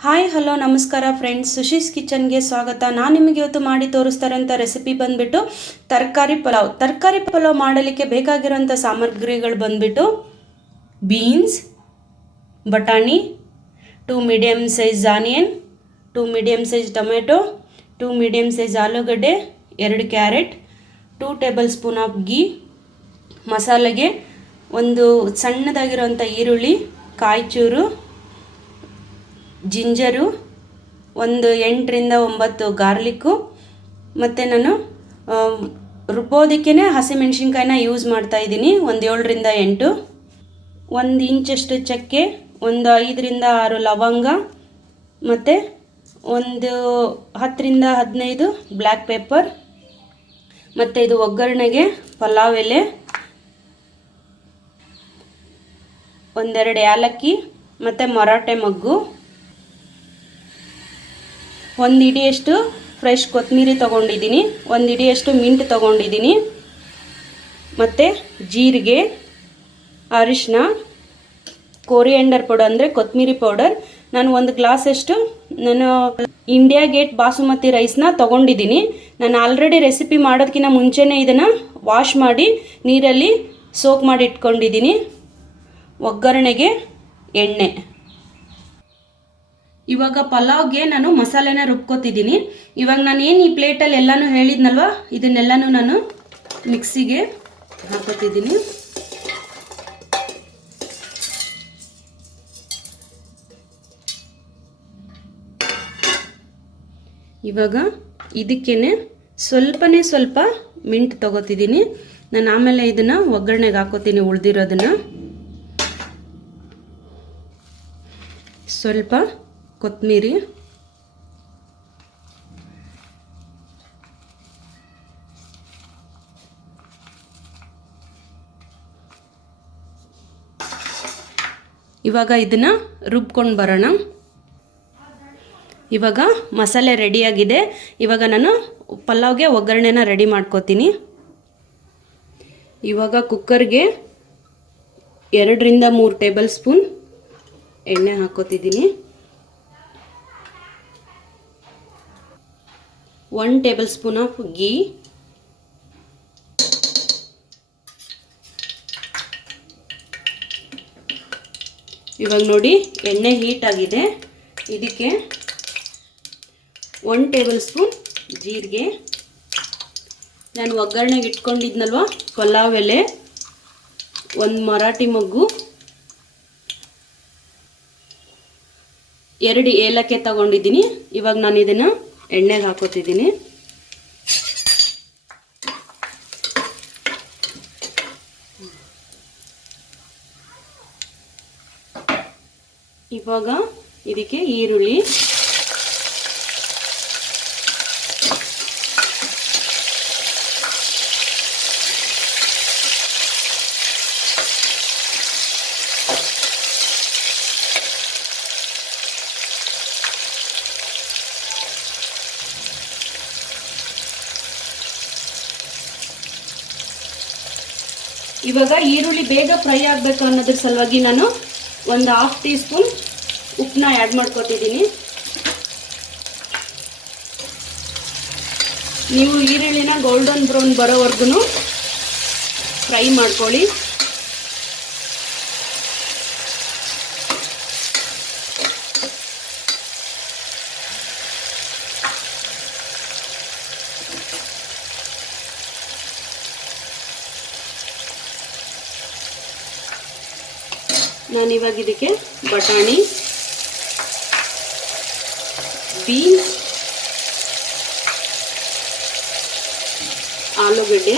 Hi hello ನಮಸ್ಕಾರ friends, ಸುಶೀಸ್ ಕಿಚನ್ಗೆ ಸ್ವಾಗತ. ನಾನು ನಿಮಗೆ ಇವತ್ತು ಮಾಡಿ ತೋರಿಸ್ತಾರಂಥ ರೆಸಿಪಿ ಬಂದ್ಬಿಟ್ಟು ತರಕಾರಿ ಪಲಾವ್ ಮಾಡಲಿಕ್ಕೆ ಬೇಕಾಗಿರೋಂಥ ಸಾಮಗ್ರಿಗಳು ಬಂದ್ಬಿಟ್ಟು ಬೀನ್ಸ್, ಬಟಾಣಿ, 2 medium size onion, 2 medium size tomato, 2 medium size ಆಲೂಗಡ್ಡೆ, 2 carrot, 2 tablespoon of ghee, ಮಸಾಲೆಗೆ ಒಂದು ಸಣ್ಣದಾಗಿರೋಂಥ ಈರುಳ್ಳಿ, ಕಾಯಿಚೂರು, ಜಿಂಜರು, ಒಂದು 8 ರಿಂದ 9 ಗಾರ್ಲಿಕ್ಕು, ಮತ್ತು ನಾನು ರುಬ್ಬೋದಕ್ಕೇ ಹಸಿಮೆಣ್ಸಿನ್ಕಾಯಿನ ಯೂಸ್ ಮಾಡ್ತಾಯಿದ್ದೀನಿ, ಒಂದು 7 ರಿಂದ 8, 1 ಇಂಚಷ್ಟು ಚಕ್ಕೆ, ಒಂದು 5 ರಿಂದ 6 ಲವಂಗ, ಮತ್ತು ಒಂದು 10 ರಿಂದ 15 ಬ್ಲ್ಯಾಕ್ ಪೆಪ್ಪರ್, ಮತ್ತು ಇದು ಒಗ್ಗರಣೆಗೆ ಪಲಾವ್ ಎಲೆ, ಒಂದೆರಡು ಏಲಕ್ಕಿ, ಮತ್ತು ಮರಾಠೆ ಮೊಗ್ಗು, ಒಂದು ಹಿಡಿಯಷ್ಟು ಫ್ರೆಶ್ ಕೊತ್ತಂಬರಿ ತೊಗೊಂಡಿದ್ದೀನಿ, ಒಂದು ಹಿಡಿಯಷ್ಟು ಮಿಂಟ್ ತೊಗೊಂಡಿದ್ದೀನಿ, ಮತ್ತು ಜೀರಿಗೆ, ಅರಿಶಿನ, ಕೊರಿಯಂಡರ್ ಪೌಡರ್ ಅಂದರೆ ಕೊತ್ತಂಬರಿ ಪೌಡರ್. ನಾನು ಒಂದು ಗ್ಲಾಸಷ್ಟು ಇಂಡಿಯಾ ಗೇಟ್ ಬಾಸುಮತಿ ರೈಸ್ನ ತೊಗೊಂಡಿದ್ದೀನಿ. ನಾನು ಆಲ್ರೆಡಿ ರೆಸಿಪಿ ಮಾಡೋದಕ್ಕಿಂತ ಮುಂಚೆನೇ ಇದನ್ನು ವಾಶ್ ಮಾಡಿ ನೀರಲ್ಲಿ ಸೋಕ್ ಮಾಡಿ ಇಟ್ಕೊಂಡಿದ್ದೀನಿ. ಒಗ್ಗರಣೆಗೆ ಎಣ್ಣೆ. ಇವಾಗ ಪಲಾವ್ಗೆ ನಾನು ಮಸಾಲೆನ ರುಬ್ಕೋತಿದ್ದೀನಿ. ಇವಾಗ ನಾನು ಏನು ಈ ಪ್ಲೇಟಲ್ಲಿ ಎಲ್ಲನೂ ಹೇಳಿದ್ನಲ್ವ, ಇದನ್ನೆಲ್ಲನೂ ನಾನು ಮಿಕ್ಸಿಗೆ ಹಾಕೋತಿದ್ದೀನಿ. ಇವಾಗ ಇದಕ್ಕೇನೆ ಸ್ವಲ್ಪ ಮಿಂಟ್ ತಗೋತಿದ್ದೀನಿ. ನಾನು ಆಮೇಲೆ ಇದನ್ನು ಒಗ್ಗರಣೆಗೆ ಹಾಕೋತೀನಿ. ಉಳಿದಿರೋದನ್ನು ಸ್ವಲ್ಪ ಕೊತ್ತಂಬರಿ, ಇವಾಗ ಇದನ್ನು ರುಬ್ಕೊಂಡು ಬರೋಣ. ಇವಾಗ ಮಸಾಲೆ ರೆಡಿಯಾಗಿದೆ. ಇವಾಗ ನಾನು ಪಲಾವ್ಗೆ ಒಗ್ಗರಣೆನ ರೆಡಿ ಮಾಡ್ಕೋತೀನಿ. ಇವಾಗ ಕುಕ್ಕರ್ಗೆ 2 ರಿಂದ 3 ಟೇಬಲ್ ಸ್ಪೂನ್ ಎಣ್ಣೆ ಹಾಕೋತಿದ್ದೀನಿ. 1 ಟೇಬಲ್ ಸ್ಪೂನ್ ಆಫ್ ಗೀ, ಇವಾಗ ನೋಡಿ ಎಣ್ಣೆ ಹೀಟ್ ಆಗಿದೆ. ಇದಕ್ಕೆ 1 ಟೇಬಲ್ ಸ್ಪೂನ್ ಜೀರಿಗೆ, ನಾನು ಒಗ್ಗರಣೆಗೆ ಇಟ್ಕೊಂಡಿದ್ನಲ್ವ ಪಲಾವ್ ಎಲೆ, 1 ಮರಾಠಿ ಮೊಗ್ಗು, 2 ಏಲಕ್ಕಿ ತಗೊಂಡಿದ್ದೀನಿ. ಇವಾಗ ನಾನು ಇದನ್ನು ಎಣ್ಣೆಗೆ ಹಾಕೋತಿದ್ದೀನಿ. ಇವಾಗ ಇದಕ್ಕೆ ಈರುಳ್ಳಿ, ಇವಾಗ ಈರುಳ್ಳಿ ಬೇಗ ಫ್ರೈ ಆಗಬೇಕು ಅನ್ನೋದ್ರ ಸಲುವಾಗಿ ನಾನು ಒಂದು 1/2 ಟೀ ಸ್ಪೂನ್ ಉಪ್ಪನ್ನ ಆ್ಯಡ್ ಮಾಡ್ಕೊತಿದ್ದೀನಿ. ನೀವು ಈರುಳ್ಳಿನ ಗೋಲ್ಡನ್ ಬ್ರೌನ್ ಬರೋವರೆಗೂ ಫ್ರೈ ಮಾಡ್ಕೊಳ್ಳಿ. ನಾನಿವಾಗ ಇದಕ್ಕೆ ಬಟಾಣಿ, ಬೀನ್ಸ್, ಆಲೂಗಡ್ಡೆ,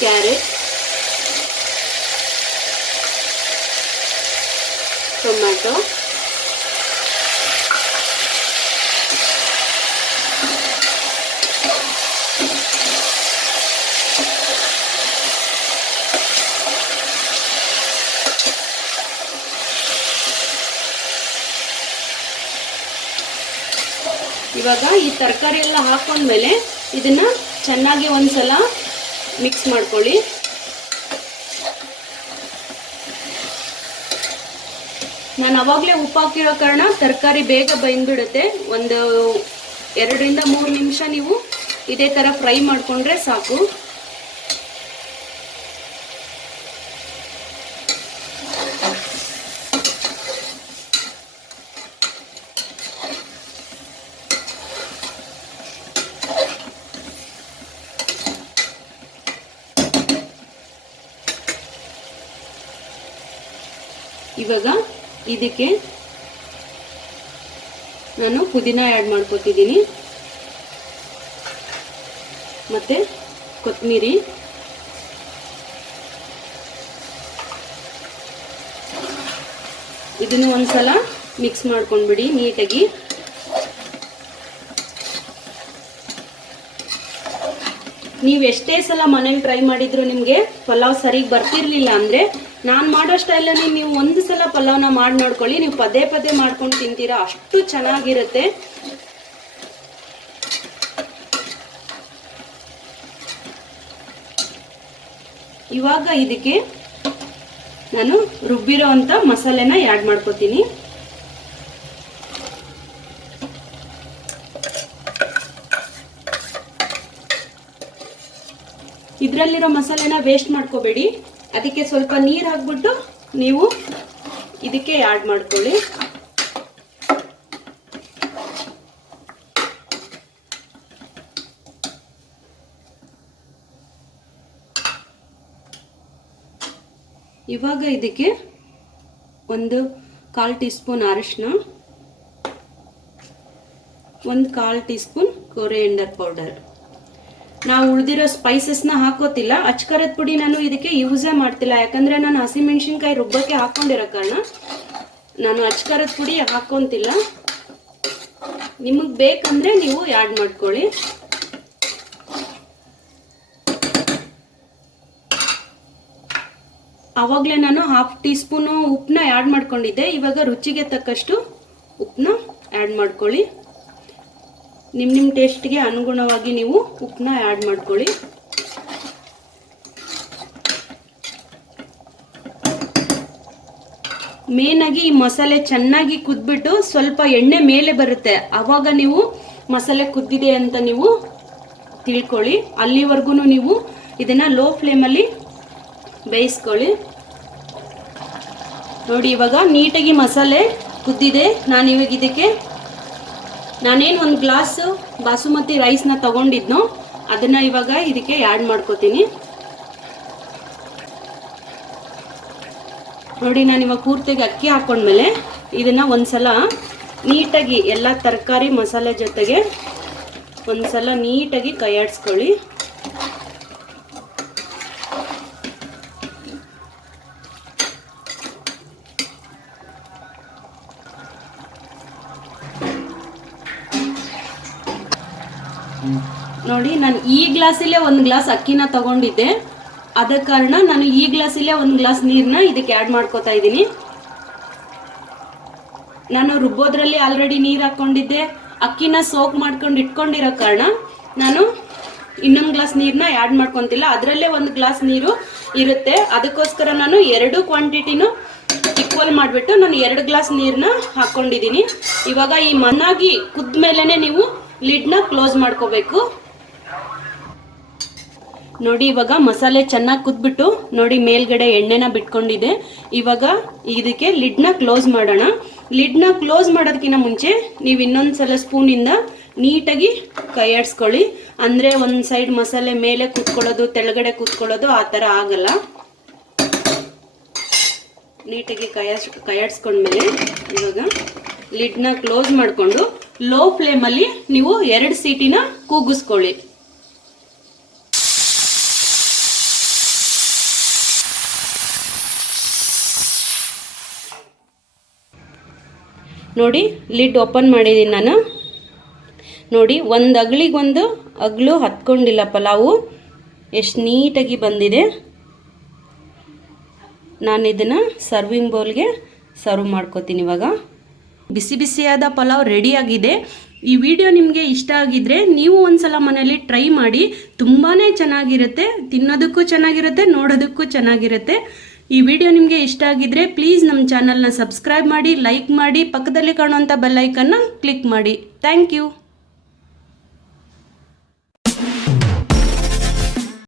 ಕ್ಯಾರೆಟ್, ಟೊಮ್ಯಾಟೊ, ಇವಾಗ ಈ ತರಕಾರಿ ಎಲ್ಲ ಹಾಕೊಂಡ್ಮೇಲೆ ಇದನ್ನು ಚೆನ್ನಾಗಿ ಒಂದ್ಸಲ ಮಿಕ್ಸ್ ಮಾಡ್ಕೊಳ್ಳಿ. ನಾನು ಅವಾಗಲೇ ಉಪ್ಪು ಹಾಕಿರೋ ಕಾರಣ ತರಕಾರಿ ಬೇಗ ಬೆಂದ್ಬಿಡುತ್ತೆ. ಒಂದು 2 ರಿಂದ 3 ನಿಮಿಷ ನೀವು ಇದೇ ಥರ ಫ್ರೈ ಮಾಡಿಕೊಂಡ್ರೆ ಸಾಕು. ಇವಾಗ ಇದಕ್ಕೆ ನಾನು ಪುದೀನ ಆ್ಯಡ್ ಮಾಡ್ಕೊತಿದ್ದೀನಿ, ಮತ್ತೆ ಕೊತ್ತಂಬರಿ, ಇದನ್ನು ಒಂದ್ಸಲ ಮಿಕ್ಸ್ ಮಾಡ್ಕೊಂಡ್ಬಿಡಿ ನೀಟಾಗಿ. ನೀವು ಎಷ್ಟೇ ಸಲ ಮನೇಲಿ ಟ್ರೈ ಮಾಡಿದ್ರು ನಿಮಗೆ ಪಲಾವ್ ಸರಿಗೆ ಬರ್ತಿರ್ಲಿಲ್ಲ ಅಂದರೆ ನಾನು ಮಾಡೋ ಸ್ಟೈಲಲ್ಲಿ ನೀವು ಒಂದು ಸಲ ಪಲಾವ್ನ ಮಾಡಿ ನೋಡ್ಕೊಳ್ಳಿ. ನೀವು ಪದೇ ಪದೇ ಮಾಡ್ಕೊಂಡು ತಿಂತೀರಾ, ಅಷ್ಟು ಚೆನ್ನಾಗಿರುತ್ತೆ. ಇವಾಗ ಇದಕ್ಕೆ ನಾನು ರುಬ್ಬಿರೋ ಅಂಥ ಮಸಾಲೆನ ಆ್ಯಡ್ ಮಾಡ್ಕೊತೀನಿ. ಇದರಲ್ಲಿರೋ ಮಸಾಲೆನ ವೇಸ್ಟ್ ಮಾಡ್ಕೋಬೇಡಿ. ಅದಕ್ಕೆ ಸ್ವಲ್ಪ ನೀರು ಹಾಕ್ಬಿಟ್ಟು ನೀವು ಇದಕ್ಕೆ ಆ್ಯಡ್ ಮಾಡ್ಕೊಳ್ಳಿ. ಇವಾಗ ಇದಕ್ಕೆ 1/4 ಟೀ ಸ್ಪೂನ್ ಅರಿಶಿನ, 1/4 ಟೀ ಸ್ಪೂನ್ ಕೊರಿಯಾಂಡರ್ ಪೌಡರ್. ನಾವು ಉಳಿದಿರೋ ಸ್ಪೈಸಸ್ನ ಹಾಕೋತಿಲ್ಲ. ಅಚ್ಕಾರದ ಪುಡಿ ನಾನು ಇದಕ್ಕೆ ಯೂಸೇ ಮಾಡ್ತಿಲ್ಲ, ಯಾಕಂದರೆ ನಾನು ಹಸಿಮೆಣ್ಸಿನ್ಕಾಯಿ ರುಬ್ಬಕ್ಕೆ ಹಾಕ್ಕೊಂಡಿರೋ ಕಾರಣ ನಾನು ಅಚ್ಕಾರದ ಪುಡಿ ಹಾಕ್ಕೊತಿಲ್ಲ. ನಿಮಗೆ ಬೇಕಂದರೆ ನೀವು ಆ್ಯಡ್ ಮಾಡ್ಕೊಳ್ಳಿ. ಆವಾಗಲೇ ನಾನು 1/2 ಟೀ ಸ್ಪೂನು ಉಪ್ಪನ್ನ ಆ್ಯಡ್ ಮಾಡ್ಕೊಂಡಿದ್ದೆ. ಇವಾಗ ರುಚಿಗೆ ತಕ್ಕಷ್ಟು ಉಪ್ಪನ್ನ ಆ್ಯಡ್ ಮಾಡ್ಕೊಳ್ಳಿ. ನಿಮ್ಮ ಟೇಸ್ಟ್ಗೆ ಅನುಗುಣವಾಗಿ ನೀವು ಉಪ್ಪನ್ನ ಆ್ಯಡ್ ಮಾಡ್ಕೊಳ್ಳಿ. ಮೇನಾಗಿ ಈ ಮಸಾಲೆ ಚೆನ್ನಾಗಿ ಕುದ್ಬಿಟ್ಟು ಸ್ವಲ್ಪ ಎಣ್ಣೆ ಮೇಲೆ ಬರುತ್ತೆ, ಆವಾಗ ನೀವು ಮಸಾಲೆ ಕುದ್ದಿದೆ ಅಂತ ನೀವು ತಿಳ್ಕೊಳ್ಳಿ. ಅಲ್ಲಿವರೆಗೂ ನೀವು ಇದನ್ನು ಲೋ ಫ್ಲೇಮಲ್ಲಿ ಬೇಯಿಸ್ಕೊಳ್ಳಿ. ನೋಡಿ, ಇವಾಗ ನೀಟಾಗಿ ಮಸಾಲೆ ಕುದ್ದಿದೆ. ನಾನಿವಾಗ ಇದಕ್ಕೆ ನಾನೇನು 1 ಗ್ಲಾಸು ಬಾಸುಮತಿ ರೈಸ್ನ ತಗೊಂಡಿದ್ನೋ ಅದನ್ನು ಇವಾಗ ಇದಕ್ಕೆ ಆ್ಯಡ್ ಮಾಡ್ಕೋತೀನಿ. ನೋಡಿ, ನಾನಿವಾಗ ಪೂರ್ತಿಯಾಗಿ ಅಕ್ಕಿ ಹಾಕ್ಕೊಂಡ್ಮೇಲೆ ಇದನ್ನು ಒಂದ್ಸಲ ನೀಟಾಗಿ ಎಲ್ಲ ತರಕಾರಿ ಮಸಾಲೆ ಜೊತೆಗೆ ಒಂದ್ಸಲ ನೀಟಾಗಿ ಕೈ ಆಡಿಸ್ಕೊಳ್ಳಿ. ನೋಡಿ, ನಾನು ಈ ಗ್ಲಾಸಲ್ಲೇ 1 ಗ್ಲಾಸ್ ಅಕ್ಕಿನ ತಗೊಂಡಿದ್ದೆ, ಆದ ಕಾರಣ ನಾನು ಈ ಗ್ಲಾಸಲ್ಲೇ 1 ಗ್ಲಾಸ್ ನೀರನ್ನ ಇದಕ್ಕೆ ಆ್ಯಡ್ ಮಾಡ್ಕೋತಾ ಇದ್ದೀನಿ. ನಾನು ರುಬ್ಬೋದ್ರಲ್ಲಿ ಆಲ್ರೆಡಿ ನೀರು ಹಾಕ್ಕೊಂಡಿದ್ದೆ, ಅಕ್ಕಿನ ಸೋಕ್ ಮಾಡ್ಕೊಂಡು ಇಟ್ಕೊಂಡಿರೋ ಕಾರಣ ನಾನು ಇನ್ನೊಂದು ಗ್ಲಾಸ್ ನೀರನ್ನ ಆ್ಯಡ್ ಮಾಡ್ಕೊತಿಲ್ಲ. ಅದರಲ್ಲೇ 1 ಗ್ಲಾಸ್ ನೀರು ಇರುತ್ತೆ, ಅದಕ್ಕೋಸ್ಕರ ನಾನು 2 ಕ್ವಾಂಟಿಟಿನೂ ಈಕ್ವಲ್ ಮಾಡಿಬಿಟ್ಟು ನಾನು 2 ಗ್ಲಾಸ್ ನೀರನ್ನ ಹಾಕ್ಕೊಂಡಿದ್ದೀನಿ. ಇವಾಗ ಈ ಮಣ್ಣಾಗಿ ಕುದ್ದ ಮೇಲೇ ನೀವು ಲಿಡ್ನ ಕ್ಲೋಸ್ ಮಾಡ್ಕೋಬೇಕು. ನೋಡಿ, ಇವಾಗ ಮಸಾಲೆ ಚೆನ್ನಾಗಿ ಕುದ್ಬಿಟ್ಟು ನೋಡಿ ಮೇಲ್ಗಡೆ ಎಣ್ಣೆನ ಬಿಟ್ಕೊಂಡಿದೆ. ಇವಾಗ ಇದಕ್ಕೆ ಲಿಡ್ನ ಕ್ಲೋಸ್ ಮಾಡೋಣ. ಲಿಡ್ನ ಕ್ಲೋಸ್ ಮಾಡೋದಕ್ಕಿಂತ ಮುಂಚೆ ನೀವು ಇನ್ನೊಂದು ಸಲ ಸ್ಪೂನಿಂದ ನೀಟಾಗಿ ಕೈ ಆಡಿಸ್ಕೊಳ್ಳಿ. ಅಂದರೆ ಒಂದು ಸೈಡ್ ಮಸಾಲೆ ಮೇಲೆ ಕೂತ್ಕೊಳ್ಳೋದು, ತೆಳಗಡೆ ಕೂತ್ಕೊಳ್ಳೋದು ಆ ಥರ ಆಗಲ್ಲ. ನೀಟಾಗಿ ಕೈ ಆಡಿಸ್ಕೊಂಡ್ಮೇಲೆ ಇವಾಗ ಲಿಡ್ನ ಕ್ಲೋಸ್ ಮಾಡಿಕೊಂಡು ಲೋ ಫ್ಲೇಮಲ್ಲಿ ನೀವು 2 ಸೀಟಿನ ಕೂಗಿಸ್ಕೊಳ್ಳಿ. ನೋಡಿ, ಲಿಡ್ ಓಪನ್ ಮಾಡಿದ್ದೀನಿ ನಾನು. ನೋಡಿ, ಒಂದು ಅಗಳಿಗೊಂದು ಅಗಲು ಹತ್ಕೊಂಡಿಲ್ಲ ಪಲಾವು, ಎಷ್ಟು ನೀಟಾಗಿ ಬಂದಿದೆ. ನಾನು ಇದನ್ನು ಸರ್ವಿಂಗ್ ಬೌಲ್ಗೆ ಸರ್ವ್ ಮಾಡ್ಕೋತೀನಿ. ಇವಾಗ ಬಿಸಿ ಬಿಸಿಯಾದ ಪಲಾವ್ ರೆಡಿಯಾಗಿದೆ. ಈ ವಿಡಿಯೋ ನಿಮಗೆ ಇಷ್ಟ ಆಗಿದ್ರೆ ನೀವು ಒಂದ್ಸಲ ಮನೆಯಲ್ಲಿ ಟ್ರೈ ಮಾಡಿ, ತುಂಬಾ ಚೆನ್ನಾಗಿರುತ್ತೆ, ತಿನ್ನೋದಕ್ಕೂ ಚೆನ್ನಾಗಿರುತ್ತೆ, ನೋಡೋದಕ್ಕೂ ಚೆನ್ನಾಗಿರುತ್ತೆ. ಈ ವಿಡಿಯೋ ನಿಮಗೆ ಇಷ್ಟ ಆಗಿದ್ರೆ ಪ್ಲೀಸ್ ನಮ್ಮ ಚಾನಲ್ನ ಸಬ್ಸ್ಕ್ರೈಬ್ ಮಾಡಿ, ಲೈಕ್ ಮಾಡಿ, ಪಕ್ಕದಲ್ಲಿ ಕಾಣುವಂಥ ಬೆಲ್ ಐಕನ್ನ ಕ್ಲಿಕ್ ಮಾಡಿ. Thank you.